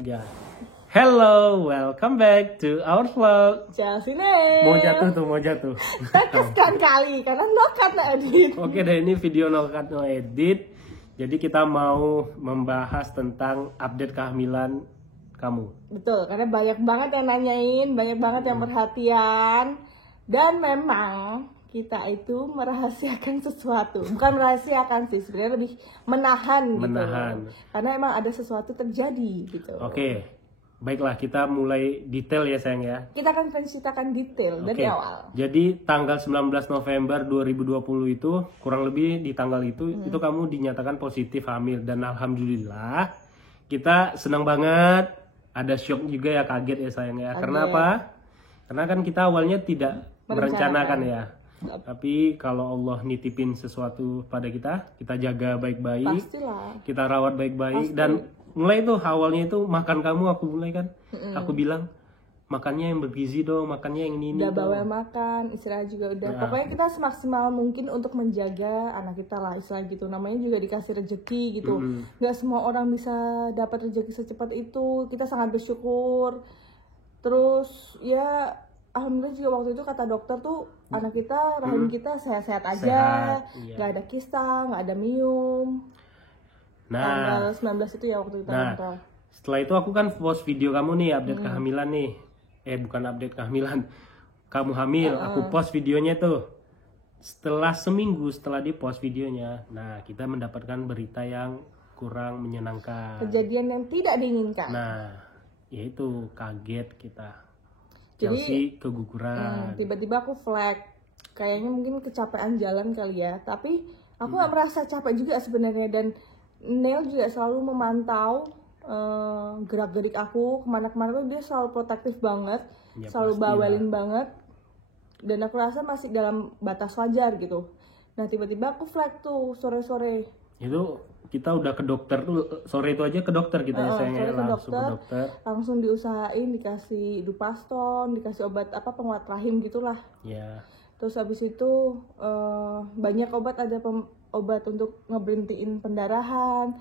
Ya. Hello, welcome back to our vlog. Chelsea Mau jatuh. Sekian kali karena no cut no edit. Oke deh, ini video no cut no edit. Jadi kita mau membahas tentang update kehamilan kamu. Betul, karena banyak banget yang nanyain, banyak banget yang perhatian. Dan memang kita itu merahasiakan sesuatu. Bukan merahasiakan sih, sebenarnya lebih menahan. Gitu. Karena emang ada sesuatu terjadi gitu. Oke, baiklah kita mulai detail ya sayang ya. Kita akan ceritakan detail dari awal. Jadi tanggal 19 November 2020 itu, kurang lebih di tanggal itu kamu dinyatakan positif hamil. Dan alhamdulillah kita senang banget. Ada shock juga ya, kaget ya sayang ya. Karena apa? Karena kan kita awalnya tidak merencanakan ya. Tapi kalau Allah nitipin sesuatu pada kita jaga baik-baik. Pastilah. Kita rawat baik-baik. Dan mulai tuh awalnya itu makan kamu aku mulai kan. Aku bilang makannya yang bergizi dong, makannya yang ini. Udah bawel makan, istirahat juga udah. Pokoknya kita semaksimal mungkin untuk menjaga anak kita lah, istilah gitu. Namanya juga dikasih rezeki gitu. Nggak semua orang bisa dapat rezeki secepat itu. Kita sangat bersyukur. Terus ya alhamdulillah juga waktu itu kata dokter tuh anak kita, rahim kita sehat-sehat aja. Nggak ada kista, nggak ada miom. Tanggal 19 itu ya waktu itu. Setelah itu aku kan post video kamu nih, update kehamilan nih. Bukan update kehamilan, kamu hamil. Aku post videonya tuh. Setelah seminggu setelah di post videonya, nah kita mendapatkan berita yang kurang menyenangkan. Kejadian yang tidak diinginkan. Nah, yaitu kaget kita. Chelsea keguguran. Tiba-tiba aku flag. Kayaknya mungkin kecapean jalan kali ya. Tapi aku nggak merasa capek juga sebenarnya. Dan Neil juga selalu memantau gerak-gerik aku kemana-kemana tuh, dia selalu protektif banget, selalu bawelin banget, dan aku rasa masih dalam batas wajar gitu. Nah tiba-tiba aku flag tuh sore-sore. Itu kita udah ke dokter tuh, sore itu aja ke dokter kita ya sayangnya, langsung ke dokter. Langsung diusahain dikasih Dupaston, dikasih obat apa penguat rahim gitulah. Ya. Terus habis itu banyak obat, ada obat untuk ngeberhentiin pendarahan.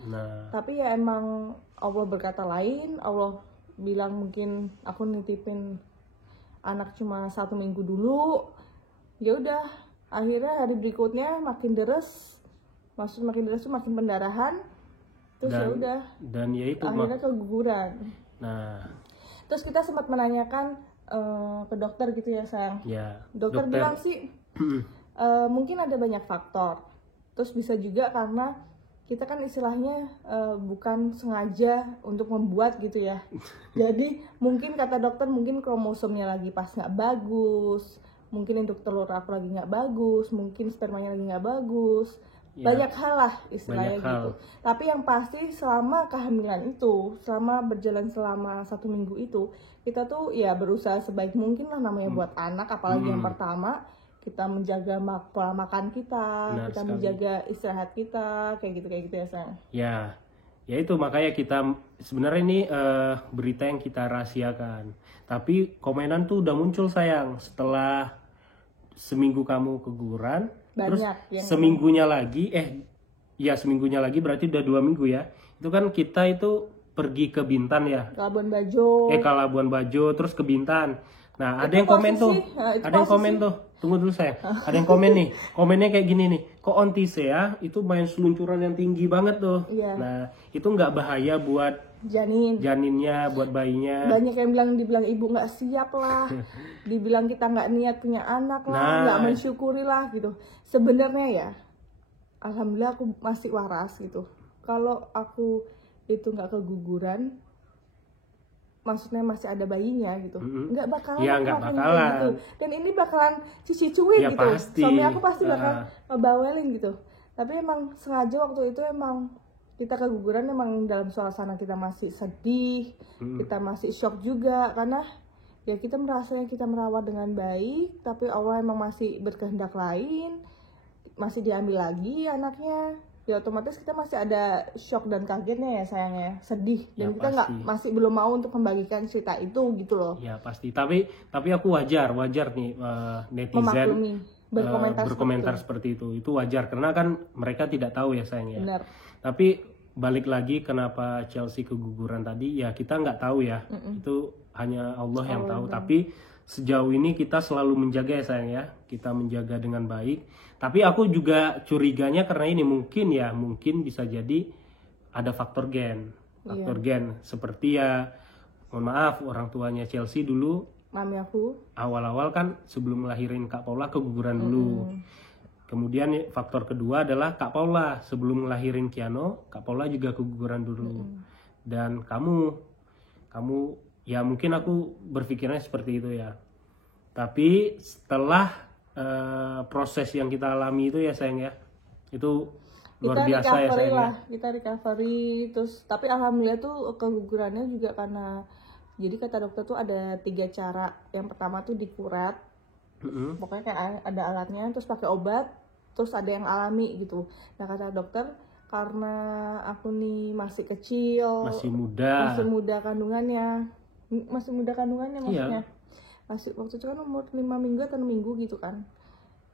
Tapi ya emang Allah berkata lain. Allah bilang mungkin aku nitipin anak cuma 1 minggu dulu. Ya udah, akhirnya hari berikutnya makin deres. Makin deres tuh makin pendarahan. Terus ya udah. Dan ya itu akhirnya keguguran. Nah, terus kita sempat menanyakan ke dokter gitu ya sayang. Ya, dokter bilang sih mungkin ada banyak faktor. Terus bisa juga karena kita kan istilahnya bukan sengaja untuk membuat gitu ya. Jadi mungkin kata dokter mungkin kromosomnya lagi pas nggak bagus, mungkin untuk telur aku lagi nggak bagus, mungkin spermanya lagi nggak bagus. Banyak hal lah istilahnya gitu. Tapi yang pasti selama kehamilan itu, selama berjalan selama 1 minggu itu, kita tuh ya berusaha sebaik mungkin lah, namanya buat anak, apalagi yang pertama. Kita menjaga pola makan kita, kita menjaga istirahat kita, kayak gitu ya sayang. Ya itu makanya kita sebenarnya ini berita yang kita rahasiakan. Tapi komenan tuh udah muncul sayang setelah seminggu kamu keguguran. Terus seminggunya lagi, seminggunya lagi berarti udah 2 minggu ya. Itu kan kita itu pergi ke Bintan ya. Ke Labuan Bajo, terus ke Bintan. Nah, ada yang komen tuh. Ada yang komen tuh. Tunggu dulu saya. Ada yang komen nih. Komennya kayak gini nih. Kok Ontise ya? Itu main seluncuran yang tinggi banget tuh. Nah, itu nggak bahaya buat janinnya, buat bayinya. Banyak yang dibilang ibu nggak siap lah. Dibilang kita nggak niat punya anak lah, nggak mensyukuri lah gitu. Sebenarnya ya, alhamdulillah aku masih waras gitu. Kalau aku itu nggak keguguran, maksudnya masih ada bayinya gitu, nggak bakalan gitu. Dan ini bakalan cici-cuit gitu. Pasti. Suami aku pasti bakal ngebawelin gitu. Tapi emang sengaja waktu itu emang kita keguguran emang dalam suasana kita masih sedih, kita masih shock juga karena ya kita merasanya kita merawat dengan baik, tapi Allah emang masih berkehendak lain, masih diambil lagi anaknya. Ya otomatis kita masih ada shock dan kagetnya ya sayangnya, sedih, dan kita masih belum mau untuk membagikan cerita itu gitu loh. Ya pasti, tapi aku wajar nih netizen berkomentar seperti itu wajar karena kan mereka tidak tahu ya sayangnya. Benar. Tapi balik lagi kenapa Chelsea keguguran tadi ya kita nggak tahu ya. Itu hanya Allah yang tahu. Tapi sejauh ini kita selalu menjaga ya sayang ya. Kita menjaga dengan baik. Tapi aku juga curiganya karena ini mungkin bisa jadi ada faktor gen. Faktor gen seperti ya mohon maaf orang tuanya Chelsea dulu Mami aku awal-awal kan sebelum ngelahirin Kak Paula keguguran dulu. Kemudian faktor kedua adalah Kak Paula sebelum ngelahirin Kiano, Kak Paula juga keguguran dulu. Dan kamu ya mungkin aku berpikirnya seperti itu ya. Tapi setelah proses yang kita alami itu ya sayang ya, itu luar biasa ya sayang ya. Kita recovery terus, tapi alhamdulillah tuh kegugurannya juga karena jadi kata dokter tuh ada 3 cara. Yang pertama tuh dikuret, pokoknya kayak ada alatnya, terus pakai obat, terus ada yang alami gitu. Nah kata dokter karena aku nih masih kecil, masih muda kandungannya maksudnya. Masih waktu itu kan umur 5 minggu atau 6 minggu gitu kan.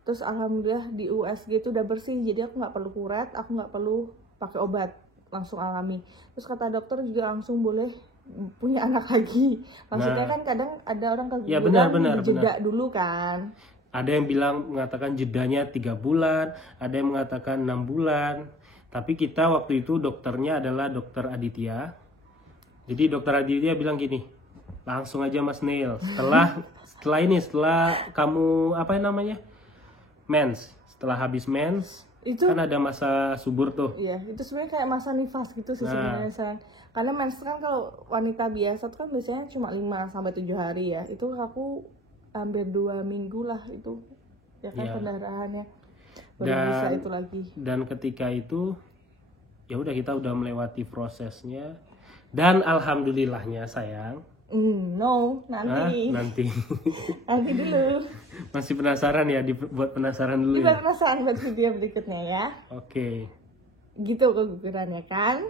Terus alhamdulillah di USG itu udah bersih, jadi aku nggak perlu kuret, aku nggak perlu pakai obat, langsung alami. Terus kata dokter juga langsung boleh punya anak lagi. Maksudnya kan kadang ada orang keguguran jeda dulu kan. Ada yang mengatakan jedanya 3 bulan, ada yang mengatakan 6 bulan. Tapi kita waktu itu dokternya adalah dokter Aditya. Jadi dokter Aditya bilang gini, langsung aja Mas Neil. Setelah kamu setelah habis mens, itu kan ada masa subur tuh. Iya, itu sebenarnya kayak masa nifas gitu sih sebenarnya sayang. Karena mens kan kalau wanita biasa tuh kan biasanya cuma 5-7 hari ya. Itu aku hampir 2 minggu lah itu. Ya kan pendarahannya. Baru bisa itu lagi. Dan ketika itu ya udah kita udah melewati prosesnya. Dan alhamdulillahnya sayang. Nanti. Nanti dulu. Masih penasaran ya, buat penasaran dulu ya. Penasaran buat video berikutnya ya. Oke. Gitu kegugurannya kan.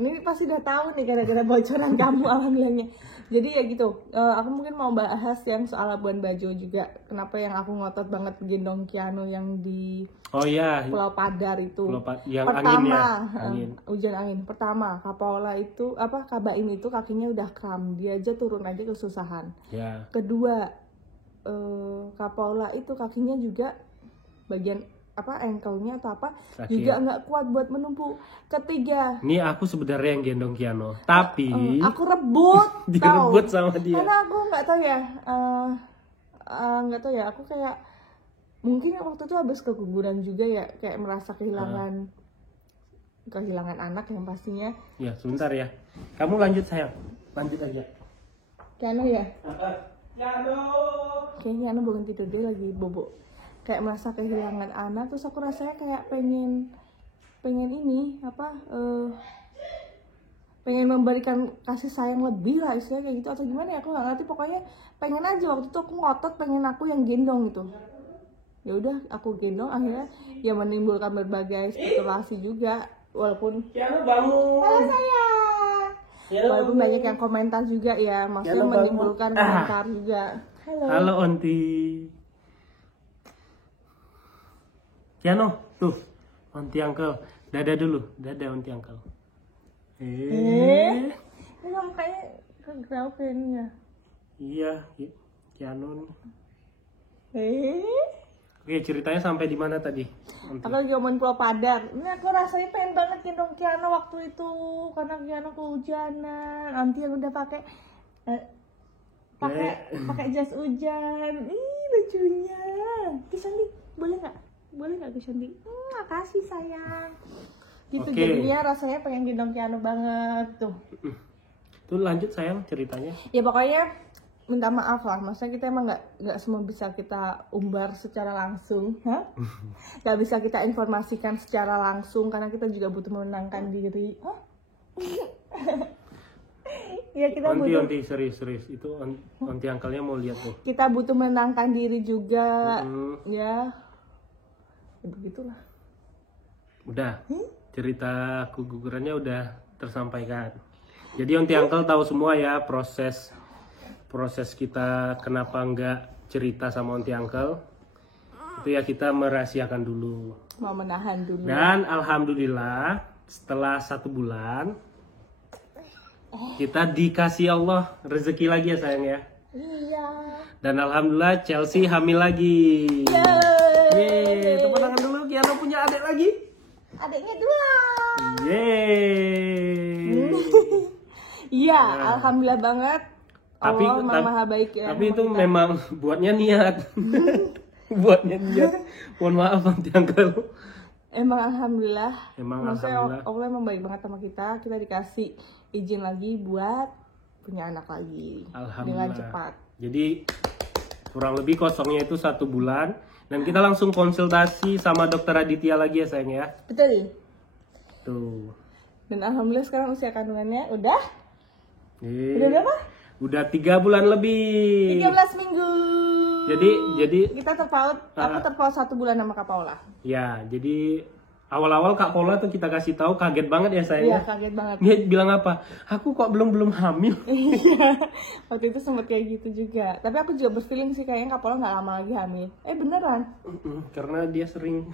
Ini pasti udah tahu nih gara-gara bocoran kamu alhamdulillahnya. Jadi ya gitu. Aku mungkin mau bahas yang soal Labuan Bajo juga. Kenapa yang aku ngotot banget gendong Kiano yang di Pulau Padar itu. Yang pertama, angin. Hujan angin. Pertama, Kak Paula itu Kak Baim itu kakinya udah kram. Dia aja turun aja kesusahan. Ya. Kedua, Kak Paula itu kakinya juga bagian ankle-nya atau sakit. Juga nggak kuat buat menumpuk. Ketiga, ini aku sebenarnya yang gendong Kiano, tapi aku rebut, direbut sama dia. Karena aku nggak tahu ya, aku kayak mungkin waktu itu habis keguguran juga ya, kayak merasa kehilangan anak yang pastinya. Ya sebentar ya, kamu lanjut sayang, lanjut aja. Kiano ya? Kiano. Kayaknya Kiano belum tidur, dia lagi bobo. Kayak merasa kehilangan anak, terus aku rasanya kayak pengen pengen memberikan kasih sayang lebih lah istilahnya kayak gitu atau gimana ya, aku nggak ngerti. Pokoknya pengen aja waktu itu aku ngotot pengen aku yang gendong gitu. Ya udah aku gendong, akhirnya ya menimbulkan berbagai spekulasi juga, walaupun bangun. Halo sayang. Walaupun banyak yang komentar juga ya, maksudnya menimbulkan komentar juga. Halo Onti. Kiano, tuh, Onti Uncle. Dadah dulu, dadah Onti Uncle. Ini kamu kayaknya kegrau kayaknya. Iya, Kiano nih. Oke, ceritanya sampai di mana tadi? Onti. Aku lagi ngomongin Pulau Padar. Ini aku rasanya pengen banget gendong Kiano waktu itu, karena Kiano kehujanan. Nanti yang udah pakai jas hujan. Ih, lucunya. Kisandi, boleh nggak Kisandi? Makasih sayang. Gitu. Jadinya rasanya pengen gendong Kiano banget tuh. Tuh lanjut sayang ceritanya. Ya pokoknya minta maaf lah, maksudnya kita emang nggak semua bisa kita umbar secara langsung, nggak bisa kita informasikan secara langsung karena kita juga butuh menenangkan diri. Ya kita Onti serius itu Onti Uncle-nya mau lihat tuh. Kita butuh menenangkan diri juga, ya begitulah. Udah, cerita kegugurannya udah tersampaikan. Jadi Onti Uncle tahu semua ya proses kita kenapa nggak cerita sama Onti Uncle. Itu ya kita merahasiakan dulu. Mau menahan dulu. Dan alhamdulillah setelah 1 bulan kita dikasih Allah rezeki lagi ya sayang ya. Iya. Dan alhamdulillah Chelsea hamil lagi. Yeay, tepuk tangan dulu. Kiano punya adik lagi. Adiknya 2. Yeay. Iya, alhamdulillah banget. Tapi Allah maha baik ya. Tapi itu memang buatnya niat. Buatnya niat. Mohon maaf nanti Uncle. Emang alhamdulillah. Maksudnya Allah emang baik banget sama kita. Kita dikasih izin lagi buat punya anak lagi dengan cepat. Jadi kurang lebih kosongnya itu 1 bulan dan kita langsung konsultasi sama dokter Aditya lagi ya sayang ya. Betul. Tuh. Dan alhamdulillah sekarang usia kandungannya udah berapa? Udah 3 bulan lebih. 13 minggu. Jadi kita terpaut, aku terpaut 1 bulan sama Kak Paula. Ya, jadi awal-awal Kak Paula tuh kita kasih tahu kaget banget ya sayang. Iya, kaget banget. Dia bilang apa? Aku kok belum hamil. Iya, waktu itu sempat kayak gitu juga. Tapi aku juga berfeeling sih kayaknya Kak Paula nggak lama lagi hamil. Beneran? Karena dia sering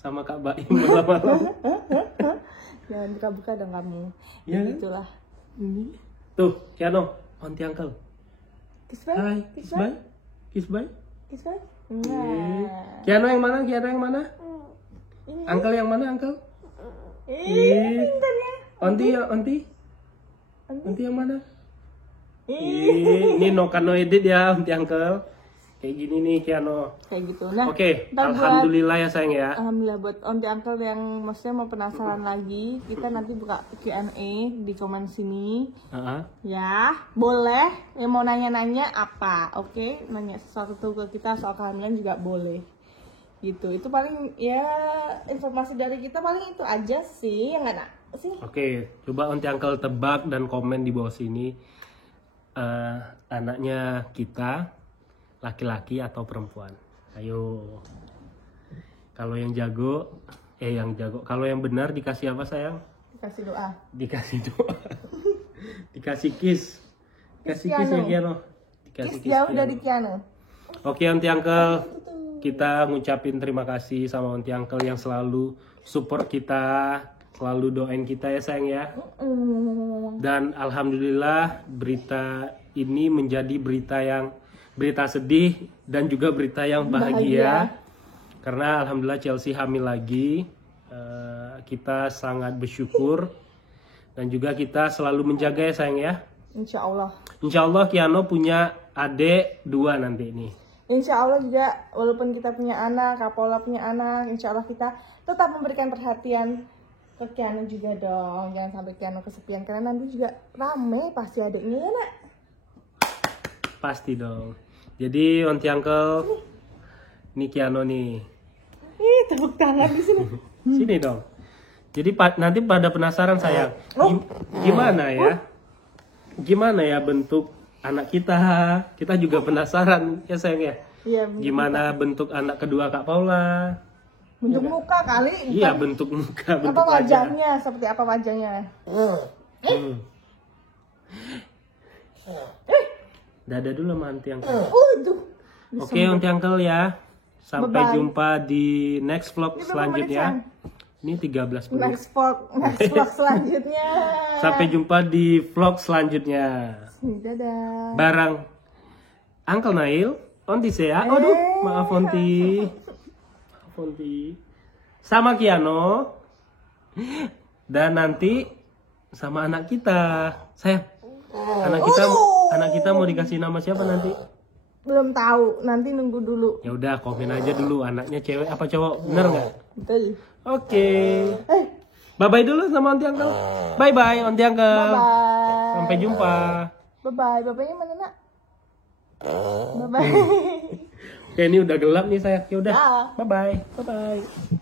sama Kak Baim malam-malam. Jangan buka-buka dong kamu. Ya, itulah. Tuh, Kiano, Auntie Uncle. Kiss bye. Hai, kiss bye. Kiss bye. Kiss bye. Kiano yang mana? Kiano yang mana? Ini. Uncle yang mana, Uncle? Pintar ya. Auntie yang mana? Ini no edit ya, Auntie Uncle. Kayak gini nih Kiano. Kayak gitu. Nah, Oke, alhamdulillah ya sayang ya. Alhamdulillah buat Auntie Uncle yang maksudnya mau penasaran lagi, kita nanti buka Q&A di komen sini. Ya, boleh. Yang mau nanya-nanya apa? Oke, nanya sesuatu ke kita soal kehamilan juga boleh. Gitu. Itu paling ya informasi dari kita paling itu aja sih, yang enggak sih. Oke, coba Auntie Uncle tebak dan komen di bawah sini. Anaknya kita laki-laki atau perempuan? Ayo. Kalau yang jago, kalau yang benar dikasih apa sayang? Dikasih doa. Dikasih doa. Dikasih kiss. Kasih kiss ya Kiano. Dikasih kiss jauh dari Kiano. Oke Auntie Uncle, kita ngucapin terima kasih sama Auntie Uncle yang selalu support kita, selalu doain kita ya sayang ya. Dan alhamdulillah berita ini menjadi berita sedih dan juga berita yang bahagia. Karena alhamdulillah Chelsea hamil lagi. Kita sangat bersyukur dan juga kita selalu menjaga ya sayang ya. Insya Allah. Insya Allah Kiano punya adik 2 nanti ini. Insya Allah juga walaupun kita punya anak, Kak Paula punya anak, insya Allah kita tetap memberikan perhatian ke Kiano juga dong. Jangan sampai Kiano kesepian karena nanti juga rame pasti adiknya ya nak. Pasti dong. Jadi Auntie Uncle, ini Kiano nih. Tepuk tangan di sini. Sini dong. Jadi nanti pada penasaran sayang, gimana ya? Gimana ya bentuk anak kita? Kita juga penasaran ya sayang ya. Iya. Gimana bentuk anak kedua Kak Paula? Bentuk muka kali. Iya bentuk muka. Bentuk apa wajahnya? Seperti apa wajahnya? Dadah dulu sama Auntie Uncle. Oke Auntie Uncle ya. Sampai jumpa di next vlog selanjutnya. Ini 13 menit. Next vlog selanjutnya. Sampai jumpa di vlog selanjutnya. Dadah. Barang Uncle Nail, Auntie Sea. Aduh, maaf Auntie. Sama Kiano. Dan nanti sama anak kita. Sayang. Anak kita mau dikasih nama siapa nanti? Belum tahu, nanti nunggu dulu. Ya udah, komen aja dulu anaknya cewek apa cowok, bener nggak? Betul. Oke. Bye bye dulu sama Auntie Uncle. Bye bye Auntie Uncle. Bye bye. Sampai jumpa. Bye bye. Bapaknya mana nak? Bye bye. Oke ini udah gelap nih saya. Ya udah. Bye bye. Bye bye.